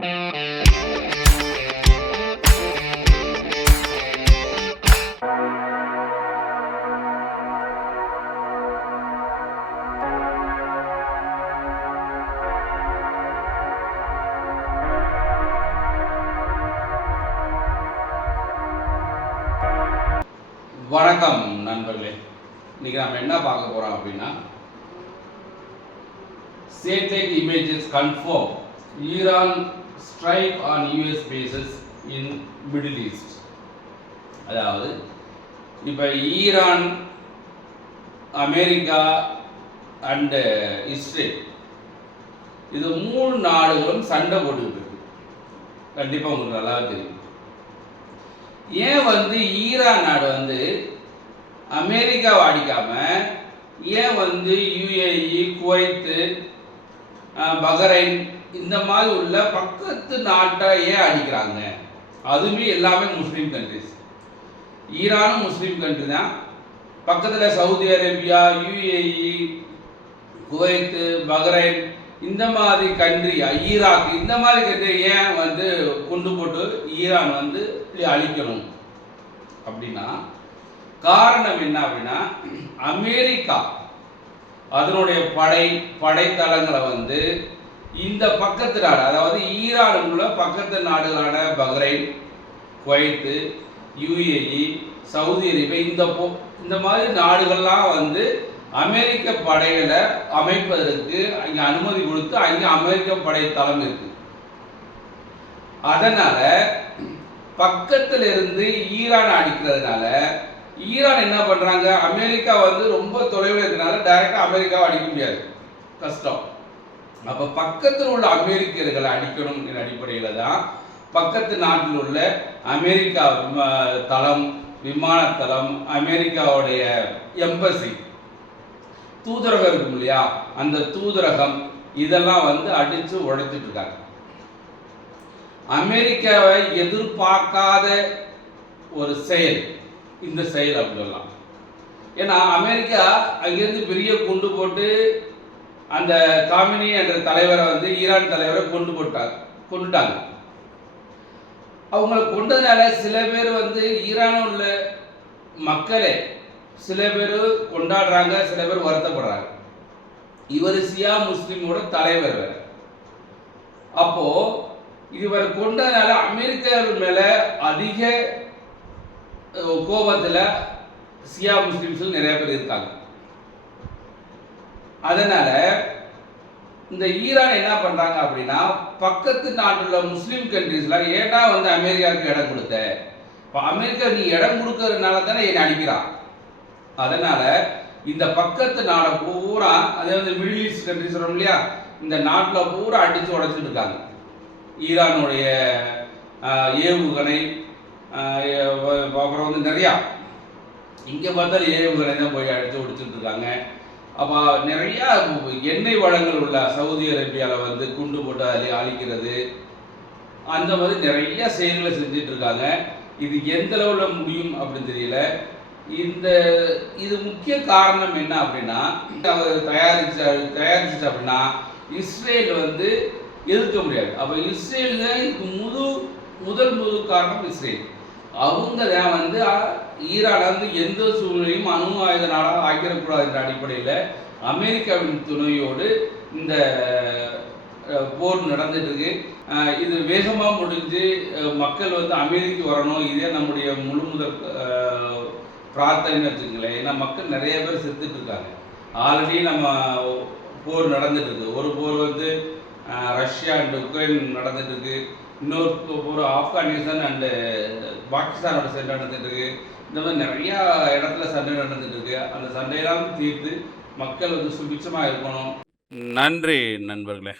வணக்கம் நண்பர்களே. இன்னைக்கு நம்ம என்ன பார்க்க போறோம் அப்படின்னா, satellite images confirm Iran strike on US bases in Middle East. அதாவது இப்போ ஈரான், அமெரிக்கா அண்ட் இஸ்ரேல் இது 3 நாடுகளும் சண்டை போட்டுக்கிட்டு இருக்கு. கண்டிப்பாக உங்களுக்கு நல்லா தெரியும். ஏன் ஈரான் நாடு அமெரிக்காவை அடிக்காம ஏன் யுஏஇ, குவைத்து, பஹ்ரைன் இந்த மாதிரி உள்ள பக்கத்து நாட்டை ஏன் அடிக்கிறாங்க? அதுவுமே எல்லாமே முஸ்லீம் கண்ட்ரிஸ். ஈரானும் முஸ்லீம் கண்ட்ரி தான். பக்கத்தில் Saudi Arabia, UAE, Kuwait, Bahrain இந்த மாதிரி கண்ட்ரி, ஈராக் இந்த மாதிரி கண்ட்ரி ஏன் கொண்டு போட்டு ஈரான் அழிக்கணும் அப்படின்னா, காரணம் என்ன அப்படின்னா, அமெரிக்கா அதனுடைய படைத்தளங்களை இந்த பக்கத்து நாடு, அதாவது ஈரானுக்குள்ள பக்கத்து நாடுகளான Bahrain, Kuwait, UAE, Saudi Arabia இந்த மாதிரி நாடுகள்லாம் அமெரிக்க படைகளை அமைப்பதற்கு அங்கே அனுமதி கொடுத்து அங்கே அமெரிக்க படைத்தளம் இருக்கு. அதனால பக்கத்துல இருந்து ஈரான் அடிக்கிறதுனால ஈரான் என்ன பண்றாங்க, அமெரிக்கா ரொம்ப தொலைவில் இருக்கிறதுனால டைரக்டா அமெரிக்காவை அடிக்க முடியாது, கஷ்டம். அப்ப பக்கத்தில் உள்ள அமெரிக்கர்களை அடிக்கணும் என்ற அடிப்படையில தான் பக்கத்து நாட்டில் உள்ள அமெரிக்கா தளம், விமானத்தளம், அமெரிக்காவுடைய எம்பசி, தூதரகம் இருக்கும் இல்லையா, அந்த தூதரகம் இதெல்லாம் அடிச்சு உடைச்சிட்டு இருக்காங்க. அமெரிக்காவை எதிர்பார்க்காத ஒரு செயல் இந்த செயல் அப்படிலாம். ஏன்னா அமெரிக்கா அங்கிருந்து பெரிய குண்டு போட்டு அந்த காமினி என்ற தலைவரை ஈரான் தலைவரை கொண்டுட்டாங்க. அவங்களை கொண்டதுனால சில பேர் ஈரான் உள்ள மக்களே சில பேர் கொண்டாடுறாங்க, சில பேர் வருத்தப்படுறாங்க. இவர் சியா முஸ்லிமோட தலைவர் வேற. அப்போ இவர் கொண்டதுனால அமெரிக்காவின் மேல அதிக கோபத்துல சியா முஸ்லிம்ஸ் நிறைய பேர் இருக்காங்க. அதனால இந்த ஈரான் என்ன பண்றாங்க அப்படின்னா, பக்கத்து நாட்டுல முஸ்லீம் கண்ட்ரிஸ்லாம் ஏட்டா அமெரிக்காவுக்கு இடம் கொடுத்த, இப்போ அமெரிக்கா நீ இடம் கொடுக்கறதுனால தானே என்னை அடிக்கிறான். அதனால இந்த பக்கத்து நாடை பூரா, அதாவது மிடில் ஈஸ்ட் கண்ட்ரி சொல்றோம் இல்லையா, இந்த நாட்டில் பூரா அடிச்சு உடைச்சிட்டு இருக்காங்க. ஈரானுடைய ஏவுகணை, அப்புறம் நிறையா இங்கே பார்த்தாலும் ஏவுகணை தான் போய் அடித்து உடைச்சிட்டு இருக்காங்க. அப்போ நிறையா எண்ணெய் வளங்கள் உள்ள சவுதி அரேபியாவில் குண்டு போட்டு அழிக்கிறது, அந்த மாதிரி நிறைய செயல்களை செஞ்சுட்டு இருக்காங்க. இது எந்த அளவில் முடியும் அப்படின்னு தெரியல. இது முக்கிய காரணம் என்ன அப்படின்னா, தயாரிச்சு அப்படின்னா இஸ்ரேல் எதிர்க்க முடியாது. அப்ப இஸ்ரேல் தான் இதுக்கு முதல் காரணம் இஸ்ரேல். அவங்க தான் ஈரான் எந்த சூழ்நிலையும் அணு ஆயுத நாடாக ஆக்கிடக்கூடாது என்ற அடிப்படையில் அமெரிக்காவின் துணையோடு இந்த போர் நடந்துட்டு இருக்கு. இது வேகமாக முடிஞ்சு மக்கள் அமைதிக்கு வரணும். இதே நம்முடைய முழுமுதல் பிரார்த்தனைன்னு வச்சுங்களேன். ஏன்னா மக்கள் நிறைய பேர் செத்துட்டு இருக்காங்க. ஆல்ரெடி நம்ம போர் நடந்துட்டு இருக்கு. ஒரு போர் ரஷ்யா அண்ட் உக்ரைன் நடந்துட்டு இருக்கு. இன்னொரு போர் ஆப்கானிஸ்தான் அண்டு பாகிஸ்தானோட சண்டை நடந்துட்டு இருக்கு. இந்த மாதிரி நிறையா இடத்துல சண்டை நடந்துட்டு இருக்கு. அந்த சண்டையெல்லாம் தீர்த்து மக்கள் சுபிட்சமாக இருக்கணும். நன்றி நண்பர்களே.